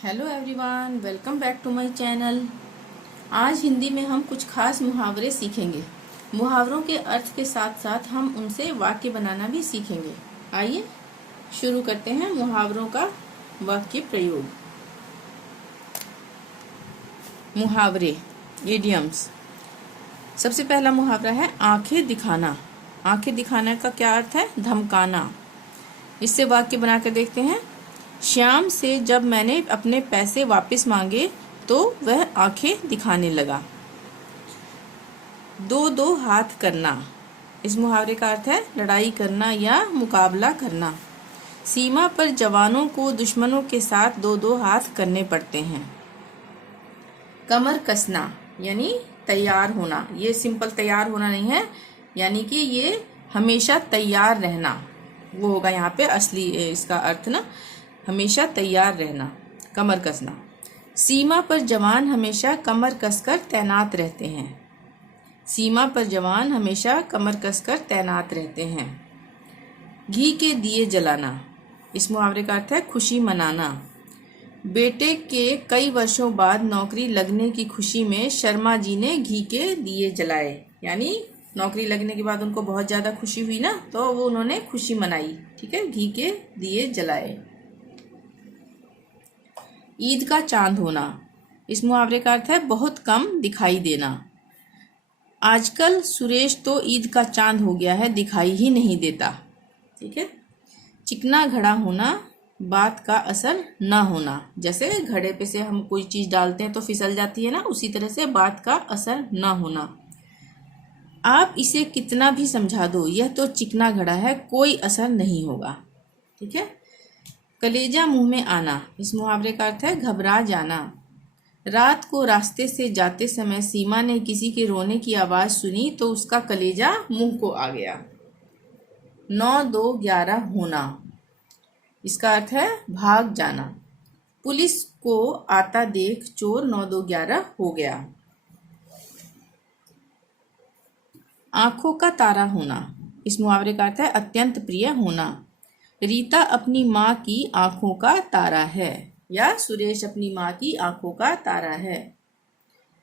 Hello everyone, welcome back to my channel. आज हिंदी में हम कुछ खास मुहावरे सीखेंगे। मुहावरों के अर्थ के साथ साथ हम उनसे वाक्य बनाना भी सीखेंगे। आइए शुरू करते हैं मुहावरों का वाक्य प्रयोग। मुहावरे, इडियम्स। सबसे पहला मुहावरा है आंखें दिखाना। आंखें दिखाना का क्या अर्थ है? धमकाना। इससे वाक्य बनाकर देखते हैं। श्याम से जब मैंने अपने पैसे वापस मांगे तो वह आंखें दिखाने लगा। दो दो हाथ करना। इस मुहावरे का अर्थ है लड़ाई करना या मुकाबला करना। सीमा पर जवानों को दुश्मनों के साथ दो दो हाथ करने पड़ते हैं। कमर कसना यानी तैयार होना। ये सिंपल तैयार होना नहीं है, यानी कि ये हमेशा तैयार रहना, वो होगा यहाँ पे असली इसका अर्थ ना, हमेशा तैयार रहना, कमर कसना। सीमा पर जवान हमेशा कमर कसकर तैनात रहते हैं। सीमा पर जवान हमेशा कमर कसकर तैनात रहते हैं। घी के दिए जलाना। इस मुहावरे का अर्थ है खुशी मनाना। बेटे के कई वर्षों बाद नौकरी लगने की खुशी में शर्मा जी ने घी के दिए जलाए। यानी नौकरी लगने के बाद उनको बहुत ज़्यादा खुशी हुई ना, तो वो उन्होंने खुशी मनाई। ठीक है, घी के दिए जलाए। ईद का चांद होना। इस मुहावरे का अर्थ है बहुत कम दिखाई देना। आजकल सुरेश तो ईद का चांद हो गया है, दिखाई ही नहीं देता। ठीक है। चिकना घड़ा होना, बात का असर ना होना। जैसे घड़े पे से हम कोई चीज डालते हैं तो फिसल जाती है ना, उसी तरह से बात का असर ना होना। आप इसे कितना भी समझा दो, यह तो चिकना घड़ा है, कोई असर नहीं होगा। ठीक है। कलेजा मुंह में आना। इस मुहावरे का अर्थ है घबरा जाना। रात को रास्ते से जाते समय सीमा ने किसी के रोने की आवाज सुनी तो उसका कलेजा मुंह को आ गया। 9-2-11 होना। इसका अर्थ है भाग जाना। पुलिस को आता देख चोर 9-2-11 हो गया। आंखों का तारा होना। इस मुहावरे का अर्थ है अत्यंत प्रिय होना। रीता अपनी माँ की आंखों का तारा है, या सुरेश अपनी माँ की आंखों का तारा है।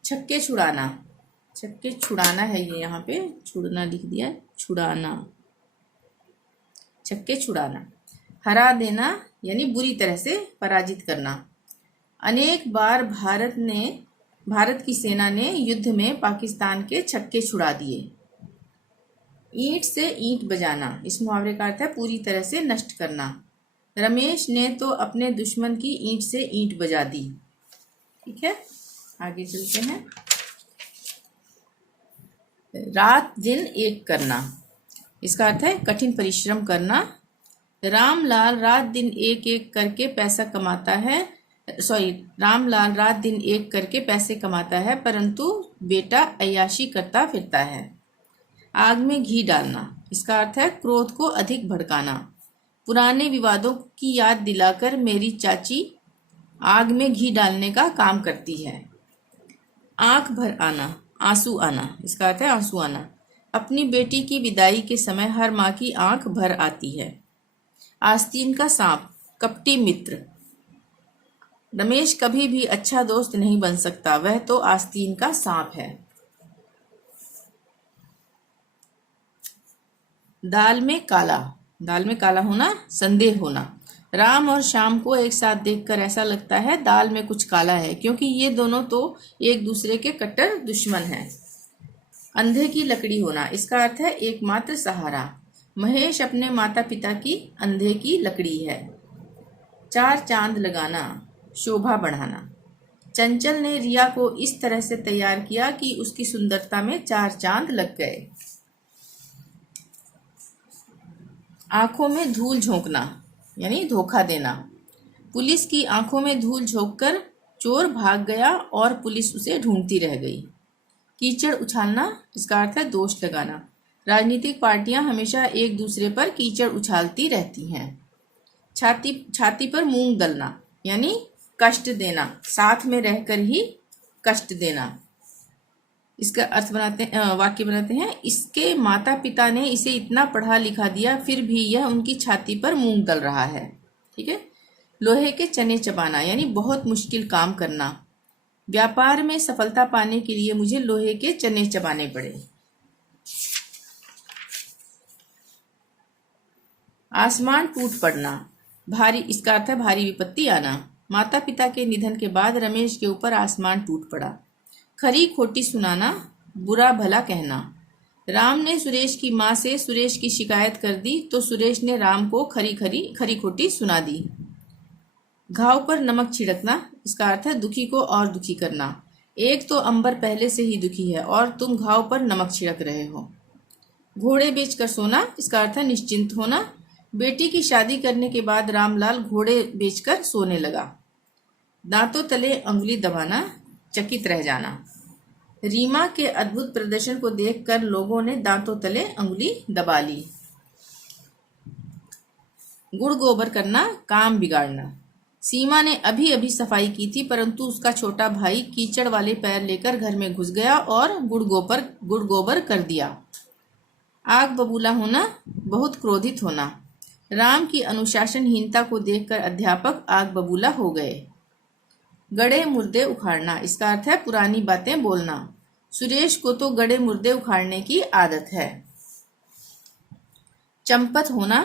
छक्के छुड़ाना। छक्के छुड़ाना है, ये यहाँ पे छुड़ना लिख दिया, छुड़ाना। छक्के छुड़ाना। हरा देना यानी बुरी तरह से पराजित करना। अनेक बार भारत की सेना ने युद्ध में पाकिस्तान के छक्के छुड़ा दिए। ईंट से ईंट बजाना। इस मुहावरे का अर्थ है पूरी तरह से नष्ट करना। रमेश ने तो अपने दुश्मन की ईंट से ईंट बजा दी। ठीक है, आगे चलते हैं। रात दिन एक करना। इसका अर्थ है कठिन परिश्रम करना। रामलाल रात दिन एक एक करके पैसा कमाता है। रामलाल रात दिन एक करके पैसे कमाता है, परंतु बेटा अय्याशी करता फिरता है। आग में घी डालना। इसका अर्थ है क्रोध को अधिक भड़काना। पुराने विवादों की याद दिलाकर मेरी चाची आग में घी डालने का काम करती है। आंख भर आना, आंसू आना। इसका अर्थ है आंसू आना। अपनी बेटी की विदाई के समय हर माँ की आंख भर आती है। आस्तीन का सांप, कपटी मित्र। रमेश कभी भी अच्छा दोस्त नहीं बन सकता, वह तो आस्तीन का सांप है। दाल में काला। दाल में काला होना, संदेह होना। राम और श्याम को एक साथ देखकर ऐसा लगता है दाल में कुछ काला है, क्योंकि ये दोनों तो एक दूसरे के कट्टर दुश्मन हैं। अंधे की लकड़ी होना। इसका अर्थ है एकमात्र सहारा। महेश अपने माता पिता की अंधे की लकड़ी है। चार चांद लगाना, शोभा बढ़ाना। चंचल ने रिया को इस तरह से तैयार किया कि उसकी सुंदरता में 4 चांद लग गए। आंखों में धूल झोंकना यानी धोखा देना। पुलिस की आंखों में धूल झोंककर चोर भाग गया और पुलिस उसे ढूंढती रह गई। कीचड़ उछालना। इसका अर्थ है दोष लगाना। राजनीतिक पार्टियां हमेशा एक दूसरे पर कीचड़ उछालती रहती हैं। छाती पर मूंग दलना यानी कष्ट देना, साथ में रहकर ही कष्ट देना। इसका अर्थ वाक्य बनाते हैं। इसके माता पिता ने इसे इतना पढ़ा लिखा दिया, फिर भी यह उनकी छाती पर मूंग दल रहा है। ठीक है। लोहे के चने चबाना यानी बहुत मुश्किल काम करना। व्यापार में सफलता पाने के लिए मुझे लोहे के चने चबाने पड़े। आसमान टूट पड़ना, भारी, इसका अर्थ है भारी विपत्ति आना। माता पिता के निधन के बाद रमेश के ऊपर आसमान टूट पड़ा। खरी खोटी सुनाना, बुरा भला कहना। राम ने सुरेश की माँ से सुरेश की शिकायत कर दी तो सुरेश ने राम को खरी खोटी सुना दी। घाव पर नमक छिड़कना, इसका अर्थ है दुखी को और दुखी करना। एक तो अंबर पहले से ही दुखी है और तुम घाव पर नमक छिड़क रहे हो। घोड़े बेचकर सोना, इसका अर्थ है निश्चिंत होना। बेटी की शादी करने के बाद रामलाल घोड़े बेचकर सोने लगा। दांतों तले अंगुली दबाना, चकित रह जाना। रीमा के अद्भुत प्रदर्शन को देखकर लोगों ने दांतों तले अंगुली दबा ली। गुड़ गोबर करना, काम बिगाड़ना। सीमा ने अभी अभी सफाई की थी परंतु उसका छोटा भाई कीचड़ वाले पैर लेकर घर में घुस गया और गुड़ गोबर कर दिया। आग बबूला होना, बहुत क्रोधित होना। राम की अनुशासनहीनता को देखकर अध्यापक आग बबूला हो गए। गड़े मुर्दे उखाड़ना, इसका अर्थ है पुरानी बातें बोलना। सुरेश को तो गड़े मुर्दे उखाड़ने की आदत है। चंपत होना,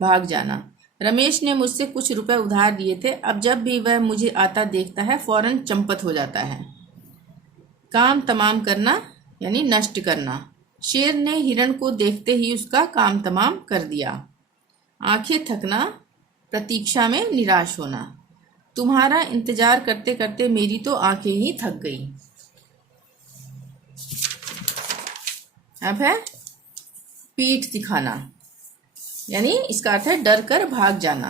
भाग जाना। रमेश ने मुझसे कुछ रुपए उधार लिए थे, अब जब भी वह मुझे आता देखता है फौरन चंपत हो जाता है। काम तमाम करना यानी नष्ट करना। शेर ने हिरण को देखते ही उसका काम तमाम कर दिया। आंखें थकना, प्रतीक्षा में निराश होना। तुम्हारा इंतजार करते करते मेरी तो आंखें ही थक गई। अब है पीठ दिखाना यानी इसका अर्थ है डर कर भाग जाना।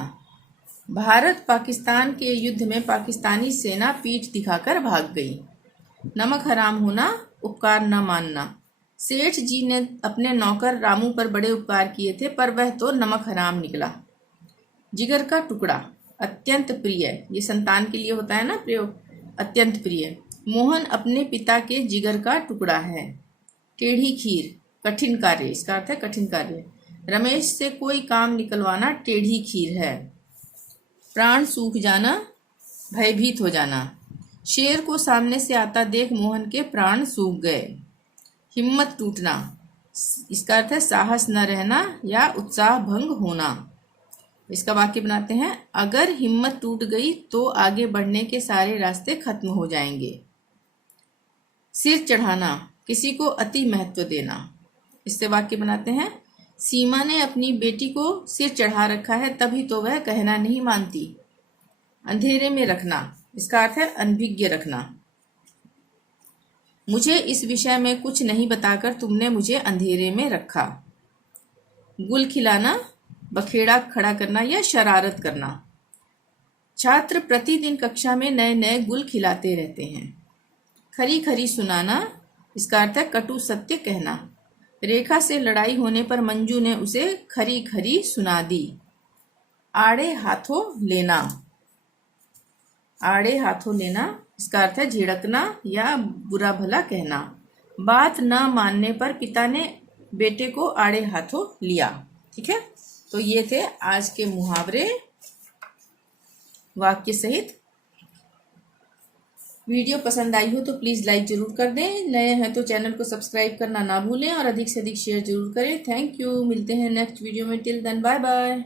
भारत पाकिस्तान के युद्ध में पाकिस्तानी सेना पीठ दिखाकर भाग गई। नमक हराम होना, उपकार न मानना। सेठ जी ने अपने नौकर रामू पर बड़े उपकार किए थे पर वह तो नमक हराम निकला। जिगर का टुकड़ा, अत्यंत प्रिय, ये संतान के लिए होता है ना प्रयोग, अत्यंत प्रिय। मोहन अपने पिता के जिगर का टुकड़ा है। टेढ़ी खीर, कठिन कार्य, इसका अर्थ है कठिन कार्य। रमेश से कोई काम निकलवाना टेढ़ी खीर है। प्राण सूख जाना, भयभीत हो जाना। शेर को सामने से आता देख मोहन के प्राण सूख गए। हिम्मत टूटना, इसका अर्थ है साहस न रहना या उत्साह भंग होना। इसका वाक्य बनाते हैं, अगर हिम्मत टूट गई तो आगे बढ़ने के सारे रास्ते खत्म हो जाएंगे। सिर चढ़ाना, किसी को अति महत्व देना। इससे वाक्य बनाते हैं, सीमा ने अपनी बेटी को सिर चढ़ा रखा है तभी तो वह कहना नहीं मानती। अंधेरे में रखना, इसका अर्थ है अनभिज्ञ रखना। मुझे इस विषय में कुछ नहीं बताकर तुमने मुझे अंधेरे में रखा। गुल खिलाना, बखेड़ा खड़ा करना या शरारत करना। छात्र प्रतिदिन कक्षा में नए नए गुल खिलाते रहते हैं। खरी खरी सुनाना, इसका अर्थ है कटु सत्य कहना। रेखा से लड़ाई होने पर मंजू ने उसे खरी खरी सुना दी। आड़े हाथों लेना, आड़े हाथों लेना, इसका अर्थ है झिड़कना या बुरा भला कहना। बात न मानने पर पिता ने बेटे को आड़े हाथों लिया। ठीक है, तो ये थे आज के मुहावरे वाक्य सहित। वीडियो पसंद आई हो तो प्लीज़ लाइक जरूर कर दें। नए हैं तो चैनल को सब्सक्राइब करना ना भूलें और अधिक से अधिक शेयर जरूर करें। Thank you. मिलते हैं नेक्स्ट वीडियो में। Till then bye bye.